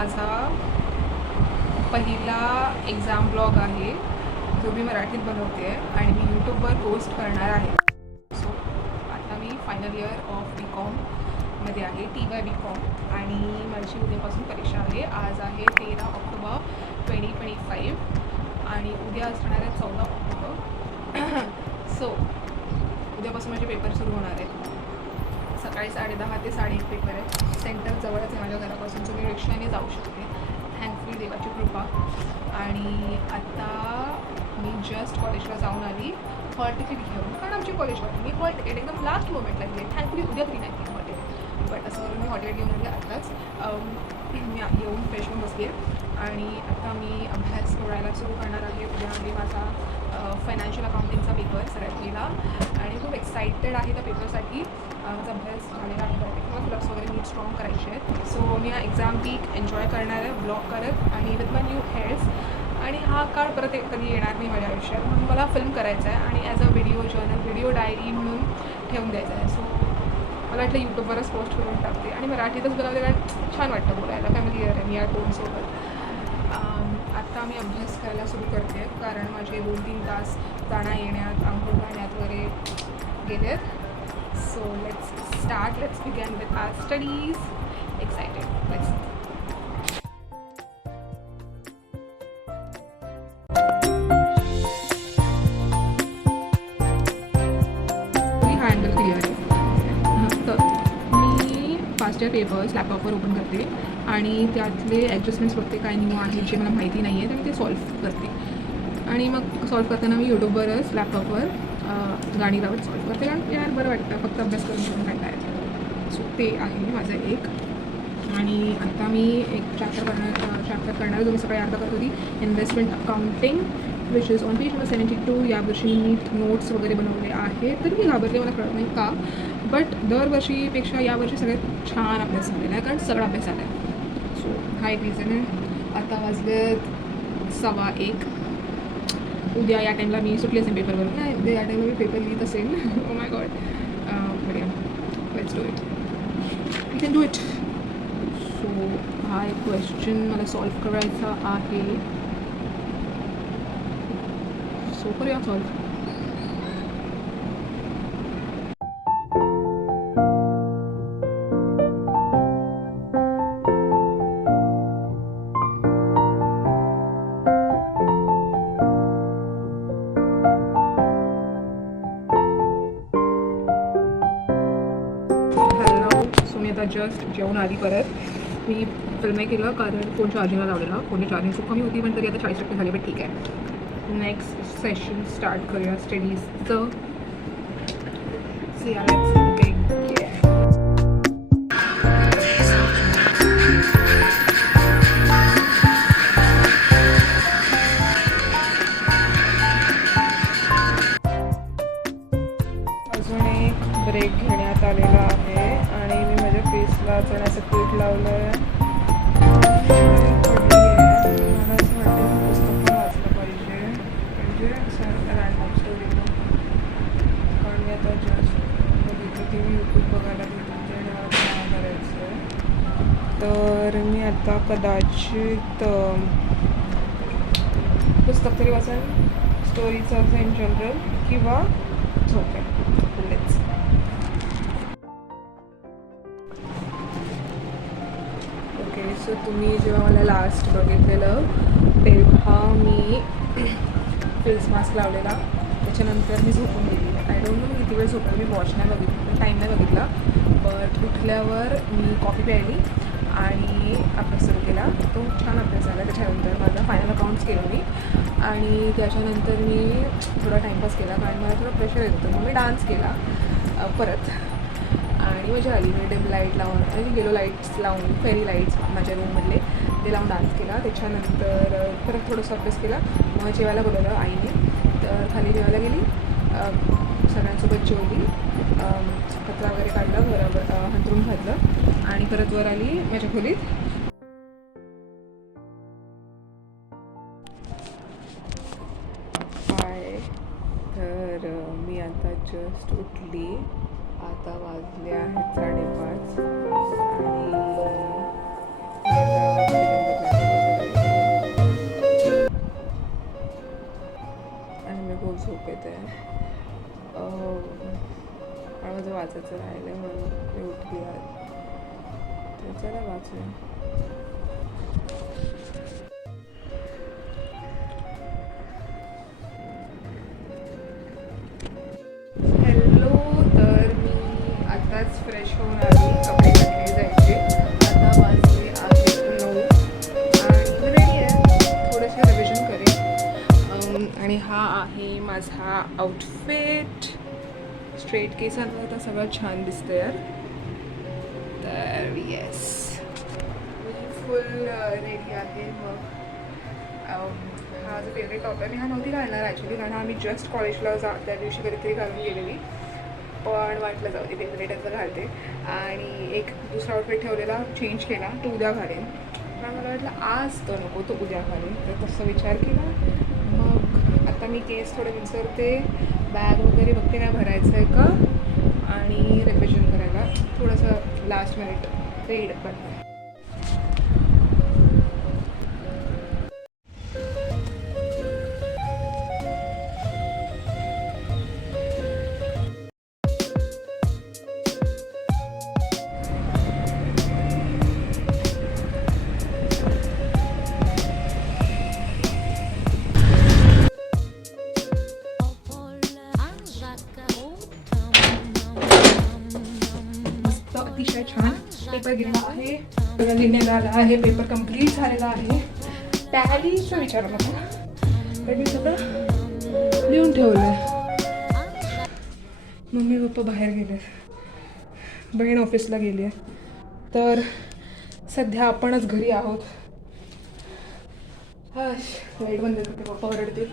माझा पहिला exam blog आहे जो मी मराठीत बनवते आहे आणि मी यूट्यूबवर पोस्ट करणार आहे. सो आता मी फायनल इयर ऑफ BComमध्ये आहे, TY BCom, आणि माझी उद्यापासून परीक्षा आहे. आज आहे 13 ऑक्टोबर 2025 आणि उद्या असणार आहे 14 ऑक्टोबर. सो उद्यापासून माझे पेपर सुरू होणार आहेत. सकाळी 10:30 ते 1:30 पेपर आहे. सेंटर जवळच आहे माझ्या घरापासून, सो मी रिक्षाने जाऊ शकते. थँकफुल, देवाची कृपा. आणि आता मी जस्ट कॉलेजला जाऊन आली हॉल तिकीट घेऊन, कारण आमची कॉलेजमध्ये मी हॉल तिकीट एकदम लास्ट मोमेंटला घेतली. थँकफुली उद्या तरी नाही ती हॉल तिकीट, बट असं करून मी हॉल तिकीट घेऊन आली आताच. मी येऊन फ्रेश होऊन बसली आहे आणि आता मी अभ्यास करायला सुरू करणार आहे. उद्या आहे माझा फायनान्शियल अकाउंटिंगचा पेपर सगळ्यात पहिला आणि खूप एक्सायटेड आहे त्या पेपरसाठी. माझा अभ्यास झालेला आहे बऱ्यापैकी, मला क्लब्स वगैरे नीट स्ट्रॉंग करायचे आहेत. सो मी हा एक्झाम वीक एन्जॉय करणार आहे ब्लॉग करत आणि विथ माय न्यू हेअर्स. आणि हा काळ परत कधी येणार नाही माझ्या आयुष्यात, म्हणून मला फिल्म करायचं आहे आणि as a video journal, video diary म्हणून ठेवून द्यायचं आहे. सो मला वाटलं यूट्यूबवरच पोस्ट करून टाकते आणि मराठीतच बनवते, कारण छान वाटतं बोलायला, फॅमिलीयर आहे मी या टोनसोबत. आत्ता मी अभ्यास करायला सुरू करते कारण माझे 2-3 तास जाण्या येण्यात, अंघोळ घालण्यात वगैरे गेले आहेत. So let's start, let's begin with our studies. Excited, let's. हा अँगल क्लिअर आहे. तर मी फास्ट इयर पेपर्स लॅपटॉपवर ओपन करते आणि त्यातले ॲडजस्टमेंट्स बघते काय न्यू आहेत जे मला माहिती नाही आहे, तर मी ते सॉल्व्ह करते. आणि मग सॉल्व्ह करताना मी यूट्यूबवरच लॅपटॉपवर गाणी लावत सॉल्व्ह करते, कारण यार बरं वाटतं फक्त अभ्यास करून काय आहे. सो ते आहे माझं एक. आणि आता मी एक चॅप्टर करणार जो मी सकाळी अर्धा करत होती, investment accounting, which is on page number 72. यावर्षी मी नोट्स वगैरे बनवले आहे, तर मी घाबरले, मला कळत नाही का, बट दरवर्षीपेक्षा यावर्षी सगळ्यात छान अभ्यास झालेला आहे, कारण सगळा अभ्यास झाला आहे. सो हा एक रिझन आहे. आता वाजले 1:15. उद्या या टाईमला मी सुटली असेल पेपरवरून, नाही उद्या या टाईमला मी पेपर लिहित असेल. Oh my god. बढिया, let's do it, we can do it. So हा एक क्वेश्चन मला सॉल्व्ह करायचा आहे. सो करूया सॉल्व्ह. आता जस्ट जेवून आली. परत मी फिल्म नाही केलं कारण फोन चार्जिंगला लावलेला, फोनची चार्जिंग खूप कमी होती, पण तरी आता 40% झाली, पण ठीक आहे. नेक्स्ट सेशन स्टार्ट करूया स्टडीजचं. अजून एक ब्रेक घेण्यात आलेला आहे आणि मी माझ्या फेसला चण्याचं पीठ लावलं आहे. मला असं वाटतं पुस्तक पण वाचलं पाहिजे, म्हणजे असं रँडम स्टोरी, कारण मी आता जस्ट बघितलं की मी यूट्यूब बघायला घेतली आणि मला काय करायचं आहे. तर मी आता कदाचित पुस्तक तरी वाचेन, स्टोरीचं असं इन जनरल, किंवा झोपेन. लेट्स. ओके, सो तुम्ही जेव्हा मला लास्ट बघितलेलं तेव्हा मी फेस मास्क लावलेला, त्याच्यानंतर मी झोपून गेली. आय डोंट नो मी किती वेळ झोपला, मी वॉच नाही बघितलं, टाईम नाही बघितला, बट उठल्यावर मी कॉफी प्यायली आणि अभ्यास सुरू केला. तो छान अभ्यास झाला. त्याच्यानंतर माझा फायनल अकाउंट्स केलं मी आणि त्याच्यानंतर मी थोडा टाईमपास केला, कारण मला थोडं प्रेशर येत होतं. मग मी डान्स केला परत आणि मजा आली. मी डिम लाईट लावून आणि गेलो लाईट्स लावून, फेरी लाईट्स माझ्या रूममधले, ते लावून डान्स केला. त्याच्यानंतर परत थोडंसं अभ्यास केला. मग जेवायला बोलवलं आईने, तर खाली जेवायला गेली, सगळ्यांसोबत जेवली, कचरा वगैरे काढला, बरोबर हंतरून घातलं आणि परत वर आली माझ्या खोलीत. तर मी आता जस्ट उठली. आता वाजले आहेत 5:30 आणि आणि मी खूप झोप येते आणि माझं वाचायचं राहिलं म्हणून मी उठली आहे. तर चला वाचूया. हॅलो, तर मी आताच फ्रेश होऊन आली, कपडे घातले जायचे. आता वाजले आहेत 9 आणि रेडी आहे. थोडंसं रिव्हिजन करेन. आणि हा आहे माझा आउटफिट. स्ट्रेट केसांवर तर सगळं छान दिसतं यार. तर येस, मी फुल रेडी आहे. मग हा जो फेवरेट टॉप आहे, मी हा नव्हती घालणार ॲक्च्युली, कारण आम्ही जस्ट कॉलेजला त्या दिवशी कधीतरी घालून गेलेली, पण वाटलं जाऊ दे फेवरेटचं घालते. आणि एक दुसरा आउटफिट ठेवलेला, चेंज केला, तो उद्या घालेन. पण मला वाटलं आज तो नको, तो उद्या घालेन. तर तसं विचार केला. मग आता मी केस थोडे विचारते, बॅग वगैरे बघते काय भरायचं आहे का, आणि रिव्हिजन करायला थोडंसं लास्ट मिनिट रीड बनते. अतिशय छान पेपर गेलेला आहे, लिहिलेला आहे, पेपर कम्प्लीट झालेला आहे. टॅलीचं विचार मला, तर मी सगळं लिहून ठेवलं आहे. मम्मी पप्पा बाहेर गेले, बहीण ऑफिसला गेली आहे, तर सध्या आपणच घरी आहोत. लाईट बंद करते, पप्पा ओरडतील.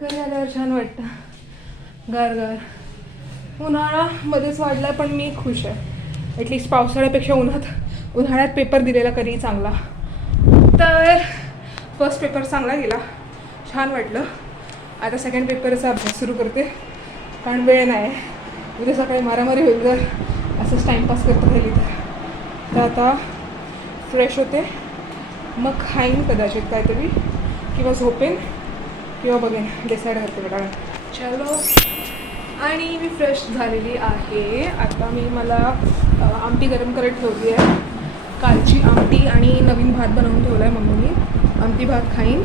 घरी आल्यावर छान वाटतं, गार गार. उन्हाळा मध्येच वाढला, पण मी खुश आहे. ॲटलिस्ट पावसाळ्यापेक्षा उन्हाळ्यात पेपर दिलेला कधी चांगला. तर फर्स्ट पेपर चांगला गेला, छान वाटलं. आता सेकंड पेपरचा अभ्यास सुरू करते, कारण वेळ नाही. उद्या सकाळी मारामारी होईल जर असंच टाईमपास करत राहिली तर. आता फ्रेश होते, मग खाईन कदाचित काहीतरी, किंवा झोपेन, किंवा बघेन, डिसाईड करते बेटा. चलो, आणि मी फ्रेश झालेली आहे. आता मला आमटी गरम करत ठेवली आहे, कालची आमटी, आणि नवीन भात बनवून ठेवला आहे मम्मीने. आमटी भात खाईन.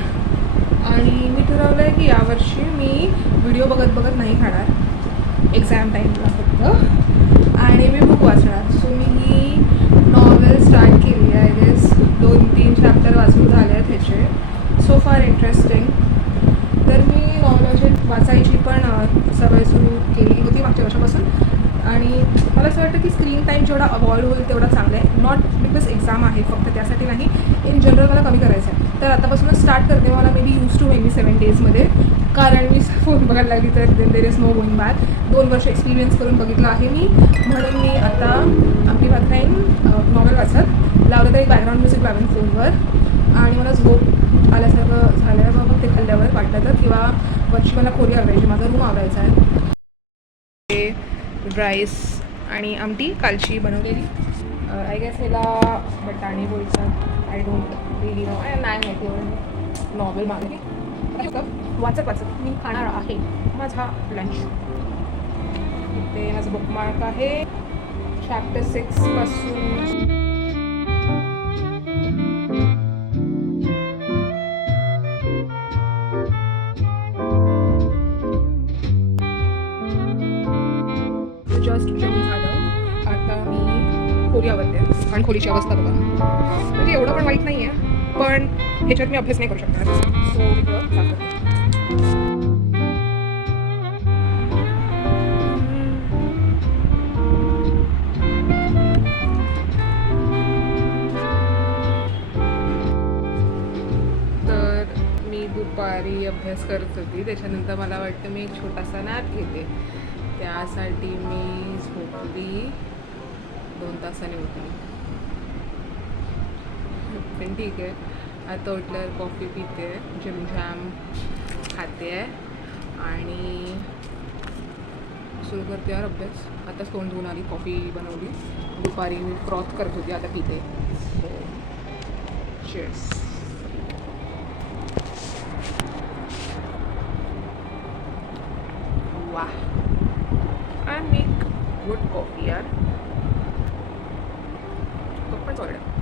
आणि मी ठरवलं आहे की यावर्षी मी व्हिडिओ बघत नाही खाणार, एक्झाम टाईमला फक्त. आणि मी बुक वाचणार. सो मी ही नॉवेल स्टार्ट केली आहे. आय गेस 2-3 चॅप्टर वाचून झाले आहेत ह्याचे. सो फार इंटरेस्टिंग. तर मी नॉवेल वाचायची पण सवय सुरू केली होती मागच्या वर्षापासून. आणि मला असं वाटतं की स्क्रीन टाईम जेवढा अवॉइड होईल तेवढा चांगला आहे. नॉट बिकॉज एक्झाम आहे फक्त त्यासाठी नाही, इन जनरल मला कमी करायचं आहे. तर आतापासूनच स्टार्ट करते. मला मे बी यूज टू होईल मी 7 डेजमध्ये, कारण मी फोन बघायला लागली तर there is no going back. 2 वर्ष एक्सपिरियन्स करून बघितलं आहे मी. म्हणून मी आता आमटी भात खाईन, नॉवेल वाचत लावलं तर एक बॅकग्राऊंड म्युझिक लावेन फोनवर, आणि मला झोप आल्यासारखं झाल्यावर मग ते खाल्ल्यावर वाटलं तर, किंवा वरची मला खोली आवडायची, माझा रूम आवडायचा आहे. राईस आणि आमटी कालची बनवलेली. आय गेस ह्याला बटाणे बोलतात. आय डोंट रिली नो, नाही माहिती एवढं. नॉवेल मागली वाचत मी खाणार आहे माझा लंच. ते माझं बुकमार्क आहे चॅप्टर 6 पासून. जस्ट जेवण झालं, आता मी खोली आवडते. आणि खोलीची अवस्था बघा, म्हणजे एवढं पण वाईट नाही आहे, पण ह्याच्यात मी अभ्यास नाही करू शकणार. सो मी थोडं दाखवते. तर मी दुपारी अभ्यास करत होती, त्याच्यानंतर मला वाटतं मी एक छोटासा नॅप घेते. त्यासाठी मी झोपली, 2 तासाने उठली. पण ठीक आहे. आता उठल्यावर कॉफी पिते, जिम जॅम खाते आहे, आणि सुरू करते यार अभ्यास. आताच तोंड धुवून आली, कॉफी बनवली, दुपारी मी फ्रॉथ करत होती, आता पिते. So cheers. वाह, आय मेक गुड कॉफी यार. कप पण सॉलिड.